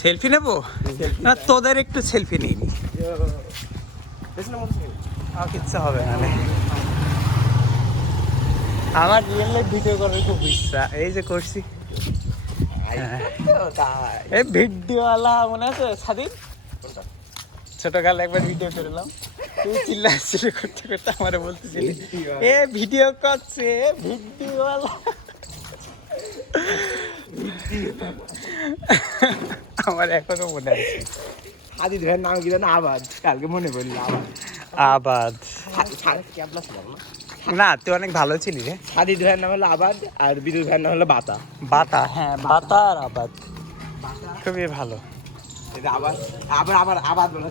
Selfie নেবো না, তোদের একটু সেলফি নিইনি, আর কিচ্ছু হবে না। আমার রিয়েল লাইফ ভিডিও করার খুব ইচ্ছা, এই যে করছি। এই ভিডিওওয়ালা মনে আছে স্বাধীন, ছোটকালে একবার ভিডিও করলাম, তুই চিল্লাচ্ছিলি করতে করতে আমারে বলতেছিলি এ ভিডিও করছে ভিডিওওয়ালা। আমার এখনো মনে আছে। সাদিদ ভাইয়ের নাম কি জানো? আবাদ। কালকে মনে পড়ল আবাদ। আবাদ না, তুই অনেক ভালো ছিলি রে। সাদিদ ভাইয়ের নাম হলো আবাদ আর বিদ্যুৎ ভাইয়ের নাম হলো বাতা। বাতা, হ্যাঁ বাতা আর আবাদ খুবই ভালো। আবাদ আবার আবার আবাদ বলা।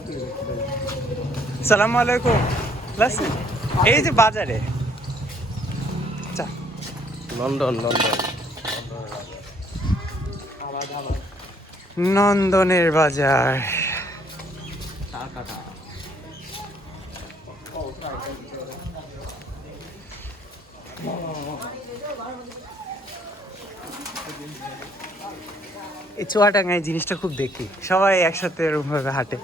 সালামু আলাইকুম। এই যে বাজারে লন্ডন নন্দনের বাজার। এই চুয়াডাঙ্গায় জিনিসটা খুব দেখি, সবাই একসাথে এরকম ভাবে হাঁটে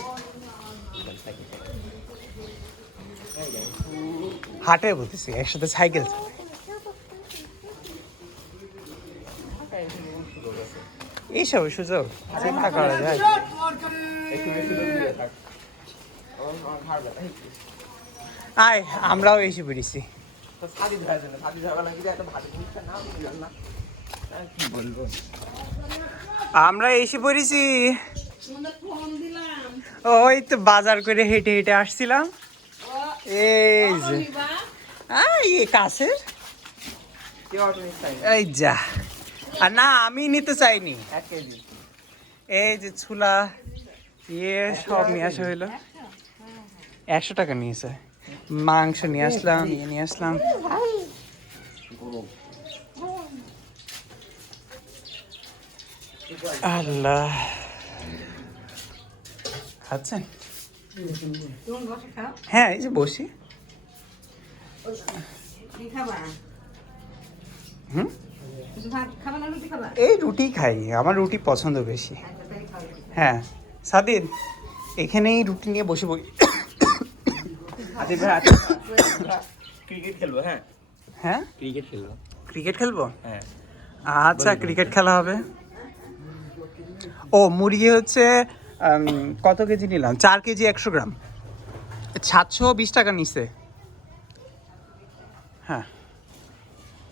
হাঁটে বলতেছি, একসাথে সাইকেল চালায়। এইসব সুযোগ চিন্তা করা যায়। আয় আমরাও এসে পড়েছি। আমরা এসে পড়েছি, ওই তো বাজার করে হেঁটে হেঁটে আসছিলাম। এই যে এই কাছের, এই যা। আর না আমি নিতে চাইনি, এই যে ছুলা ইয়ে সব নিয়ে আসা হইলো। 100 টাকা নিয়েছে। মাংস নিয়ে আসলাম, ইয়ে নিয়ে আসলাম। আল্লাহ, খাচ্ছেন? হ্যাঁ এই যে বসি। এই রুটি খাই, আমার রুটি পছন্দ বেশি। হ্যাঁ সাদিদ, এখানেই রুটি নিয়ে বসে বই। ক্রিকেট খেলবো। হ্যাঁ হ্যাঁ ক্রিকেট খেলবো। ক্রিকেট খেলবো? হ্যাঁ আচ্ছা ক্রিকেট খেলা হবে। ও মুরগি হচ্ছে কত কেজি নিলাম? 4 কেজি 100 গ্রাম, 720 টাকা নিছে। হ্যাঁ